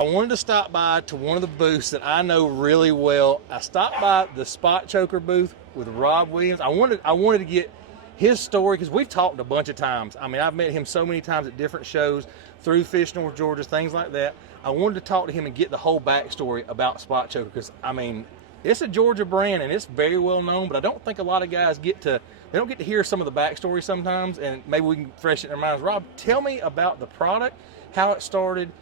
I wanted to stop by to one of the booths that I know really well. I stopped by the Spot Choker booth with Rob Williams. I wanted to get his story because we've talked a bunch of times. I mean, I've met him so many times at different shows through Fish North Georgia, things like that. I wanted to talk to him and get the whole backstory about Spot Choker because, I mean, it's a Georgia brand and it's very well known, but I don't think a lot of guys don't get to hear some of the backstory sometimes, and maybe we can freshen their minds. Rob, tell me about the product, how it started,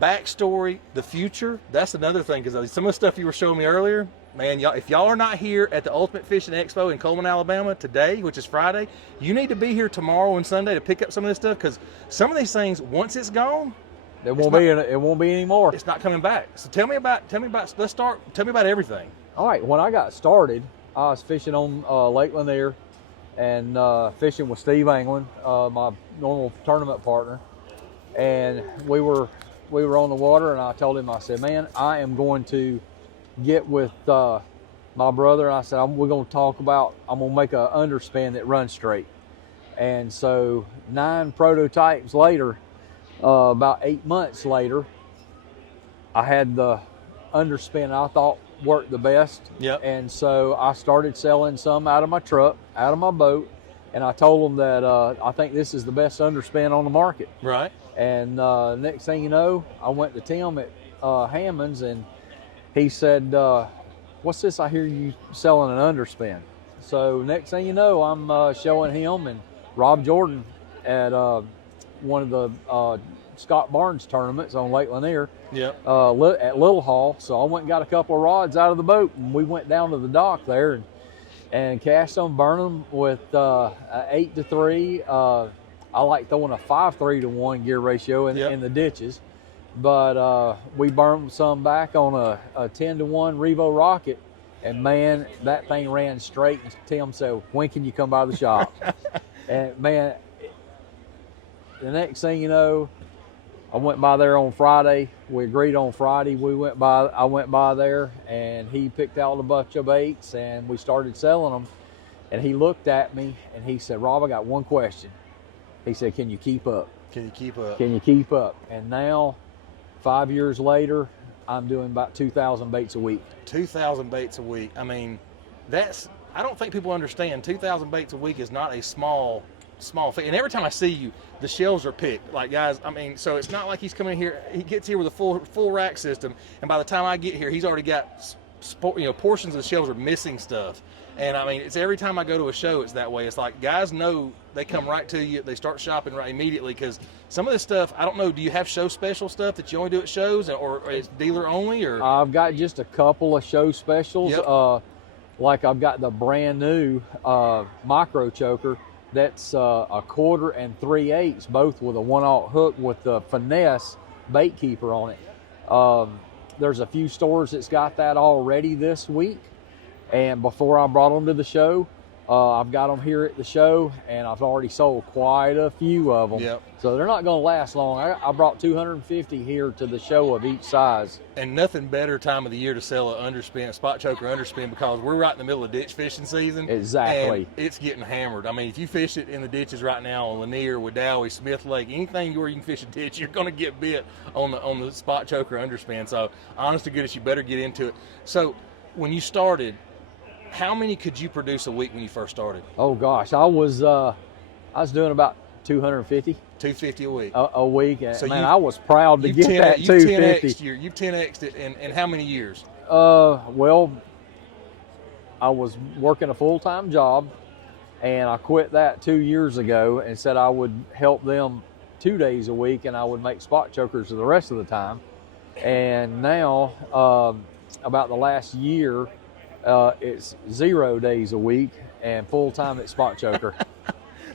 backstory, the future. That's another thing, because some of the stuff you were showing me earlier, man, y'all, if y'all are not here at the Ultimate Fishing Expo in Coleman, Alabama today, which is Friday, you need to be here tomorrow and Sunday to pick up some of this stuff, because some of these things, once it's gone, it won't be anymore. It's not coming back. So tell me about everything. All right, when I got started, I was fishing on Lake Lanier and fishing with Steve Anglin, my normal tournament partner, and we were on the water, and I told him, I said, man, I am going to get with my brother, and I said, we're going to talk about, I'm going to make an underspin that runs straight. And so 9 prototypes later, about 8 months later, I had the underspin I thought worked the best. Yep. And so I started selling some out of my truck, out of my boat, and I told them that I think this is the best underspin on the market. Right. And next thing you know, I went to Tim at Hammond's, and he said, what's this I hear you selling an underspin? So next thing you know, I'm showing him and Rob Jordan at one of the Scott Barnes tournaments on Lake Lanier. Yep. At Little Hall. So I went and got a couple of rods out of the boat, and we went down to the dock there and cast them, burn them with an 8-to-3. I like throwing a 5-3 to 1 gear ratio in the ditches, but we burned some back on a 10 to 1 Revo rocket, and man, that thing ran straight. And Tim said, when can you come by the shop? And man, the next thing you know, I went by there on Friday. We agreed on Friday. I went by there, and he picked out a bunch of baits, and we started selling them. And he looked at me and he said, Rob, I got one question. He said, can you keep up? Can you keep up? Can you keep up? And now, 5 years later, I'm doing about 2,000 baits a week. 2,000 baits a week. I mean, I don't think people understand 2,000 baits a week is not a small thing. And every time I see you, the shelves are picked. Like, guys, I mean, so it's not like he's coming here, he gets here with a full rack system, and by the time I get here, he's already got, portions of the shelves are missing stuff. And I mean, it's every time I go to a show, it's that way. It's like, guys know, they come right to you, they start shopping right immediately, because some of this stuff, I don't know, do you have show special stuff that you only do at shows, or it's dealer only? Or I've got just a couple of show specials. Yep. Like I've got the brand new micro choker that's 1/4 and 3/8, both with a 1/0 hook with the finesse bait keeper on it. There's a few stores that's got that already this week, and before I brought them to the show, I've got them here at the show, and I've already sold quite a few of them. Yep. So they're not going to last long. I brought 250 here to the show of each size. And nothing better time of the year to sell a spot choker underspin, because we're right in the middle of ditch fishing season. Exactly. And it's getting hammered. I mean, if you fish it in the ditches right now on Lanier, Dowie, Smith Lake, anything where you can fish a ditch, you're going to get bit on the spot choker underspin. So honest to goodness, you better get into it. So when you started, how many could you produce a week when you first started? Oh gosh, I was doing about 250. 250 a week. A week, and so man, I was proud to get that 250. You've 10x'd it in how many years? Well, I was working a full-time job, and I quit that 2 years ago and said I would help them 2 days a week, and I would make spot chokers the rest of the time. And now, about the last year, it's 0 days a week and full-time at Spot Choker.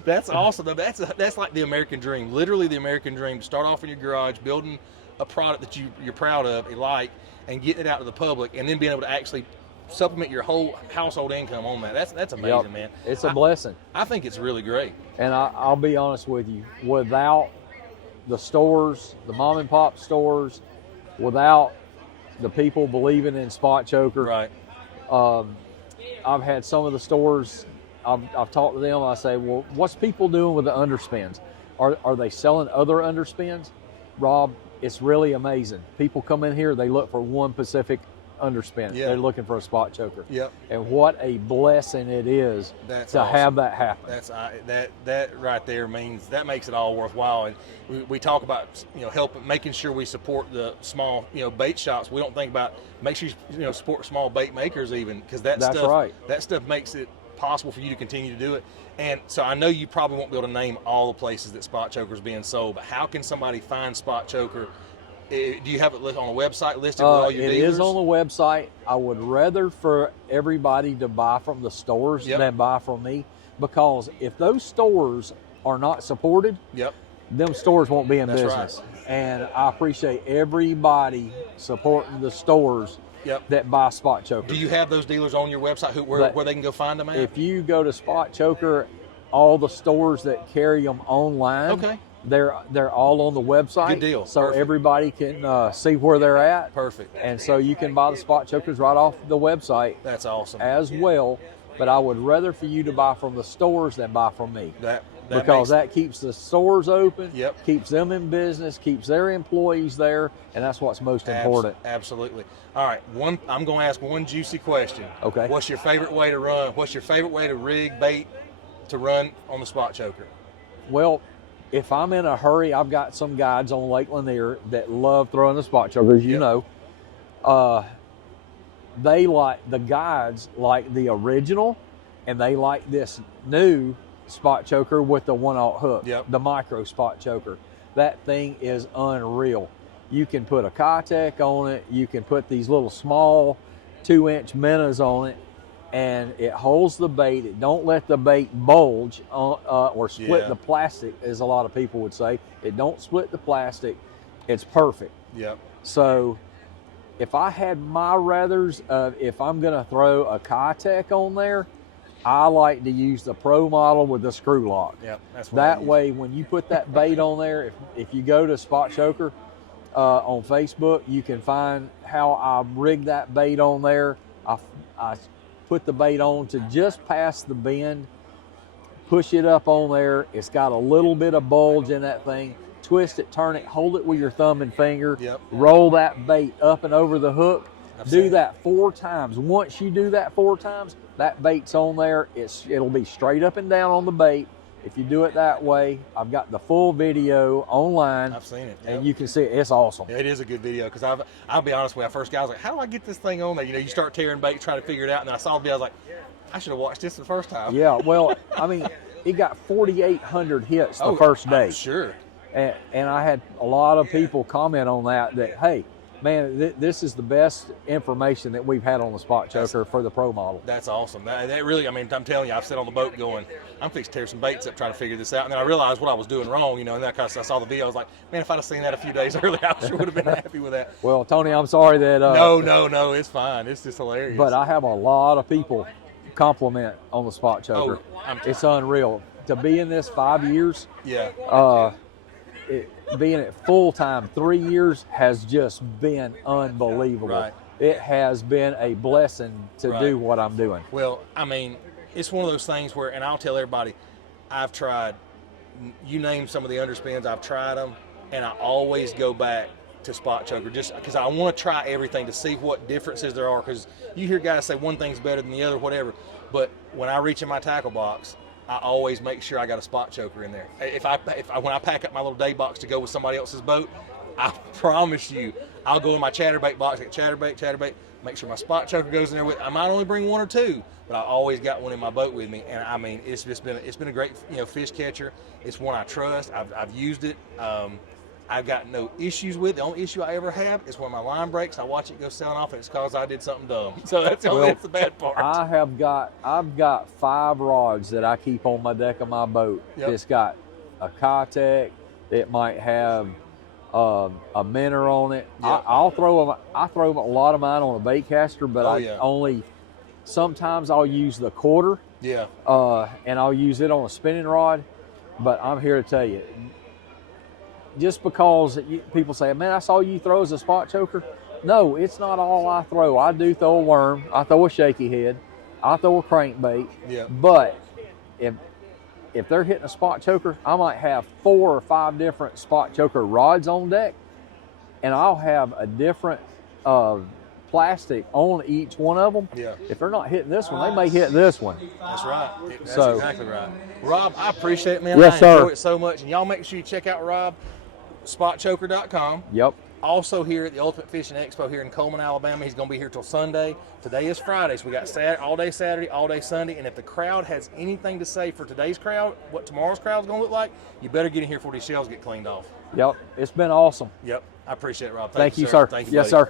That's awesome. That's like the American dream. Literally the American dream. To start off in your garage, building a product that you're proud of, you like, and getting it out to the public, and then being able to actually supplement your whole household income on that. That's amazing, Yep. man. It's a blessing. I think it's really great. And I'll be honest with you, without the stores, the mom and pop stores, without the people believing in Spot Choker, Right. I've had some of the stores, I've talked to them, I say, well, what's people doing with the underspins? Are they selling other underspins? Rob, it's really amazing. People come in here, they look for one Pacific underspin. Yeah. They're looking for a spot choker. Yep. And what a blessing it is to have that happen. That's that right there makes it all worthwhile. And we talk about, you know, helping, making sure we support the small, you know, bait shops. We don't think about, make sure you support small bait makers even, because that stuff makes it possible for you to continue to do it. And so I know you probably won't be able to name all the places that Spot Choker is being sold, but how can somebody find Spot Choker? Do you have it on a website listed with all your dealers? It is on the website. I would rather for everybody to buy from the stores than buy from me, because if those stores are not supported, them stores won't be in business. Right. And I appreciate everybody supporting the stores that buy Spot Choker. Do you have those dealers on your website where they can go find them at? If you go to Spot Choker, all the stores that carry them online, they're all on the website. Good deal. So Perfect. everybody can see where they're at. Perfect. And so you can buy the Spot Chokers right off the website. That's awesome. As well. But I would rather for you to buy from the stores than buy from me. Because that keeps the stores open, keeps them in business, keeps their employees there, and that's what's most important. Absolutely. All right, I'm going to ask one juicy question. Okay. What's your favorite way to run? What's your favorite way to rig bait to run on the Spot Choker? Well, if I'm in a hurry, I've got some guides on Lake Lanier that love throwing the Spot Chokers, you know. They like, the guides like the original, and they like this new Spot Choker with the 1/0 hook, the micro Spot Choker. That thing is unreal. You can put a KASTKING on it. You can put these little small 2-inch minnows on it, and it holds the bait. It don't let the bait bulge or split the plastic, as a lot of people would say. It don't split the plastic. It's perfect. So if I had my ruthers, if I'm going to throw a KASTKING on there, I like to use the Pro model with the screw lock. That's what that way, when you put that bait on there, if you go to Spot Choker on Facebook, you can find how I rig that bait on there. I put the bait on to just past the bend, push it up on there. It's got a little bit of bulge in that thing. Twist it, turn it, hold it with your thumb and finger, roll that bait up and over the hook. Do that 4 times. Once you do that 4 times, that bait's on there. It'll be straight up and down on the bait. If you do it that way, I've got the full video online. I've seen it. And you can see it. It's awesome. It is a good video, because I'll be honest with you, I first got, I was like, how do I get this thing on there? You know, you start tearing bait, trying to figure it out, and then I saw the video, I was like, I should have watched this the first time. Yeah, well, I mean, it got 4,800 hits the first day. I'm sure. And I had a lot of people comment on that, hey, man, this is the best information that we've had on the Spot Choker for the Pro model. That's awesome. That really, I mean, I'm telling you, I've sat on the boat going, I'm fixing to tear some baits up trying to figure this out. And then I realized what I was doing wrong, you know, and then I saw the video, I was like, man, if I'd have seen that a few days earlier, I sure would have been happy with that. Well, Tony, I'm sorry that... No, it's fine. It's just hilarious. But I have a lot of people compliment on the Spot Choker. It's unreal. To be in this 5 years, being at full time 3 years has just been unbelievable. It has been a blessing to do what I'm doing. Well, I mean, it's one of those things where, and I'll tell everybody, I've tried, you name some of the underspins, I've tried them, and I always go back to Spot Choker just because I want to try everything to see what differences there are, because you hear guys say one thing's better than the other, whatever, but when I reach in my tackle box, I always make sure I got a Spot Choker in there. When I pack up my little day box to go with somebody else's boat, I promise you, I'll go in my chatterbait box, get chatterbait, make sure my Spot Choker goes in there with. I might only bring 1 or 2, but I always got one in my boat with me. And I mean, it's been a great, you know, fish catcher. It's one I trust. I've used it. I've got no issues with it. The only issue I ever have is when my line breaks, I watch it go sailing off, and it's because I did something dumb. So that's the bad part. I've got 5 rods that I keep on my deck of my boat. It's got a KASTKING. It might have a minnow on it. I'll throw them. I throw a lot of mine on a bait caster, but sometimes I'll use the quarter. And I'll use it on a spinning rod. But I'm here to tell you, just because people say, man, I saw you throw as a Spot Choker. No, it's not all I throw. I do throw a worm. I throw a shaky head. I throw a crankbait. But if they're hitting a Spot Choker, I might have 4 or 5 different Spot Choker rods on deck. and I'll have a different plastic on each one of them. Yeah. If they're not hitting this one, they may hit this one. That's right. That's So- exactly right. Rob, I appreciate it, man. Yes, I sir. enjoy it so much. And y'all make sure you check out Rob, spotchoker.com. Yep. Also here at the Ultimate Fishing Expo here in Coleman, Alabama. He's going to be here till Sunday. Today is Friday, so we got all day Saturday, all day Sunday. And if the crowd has anything to say for today's crowd, what tomorrow's crowd is going to look like, you better get in here before these shells get cleaned off. Yep. It's been awesome. Yep. I appreciate it, Rob. Thank you, sir. Thank you, Yes, buddy. sir.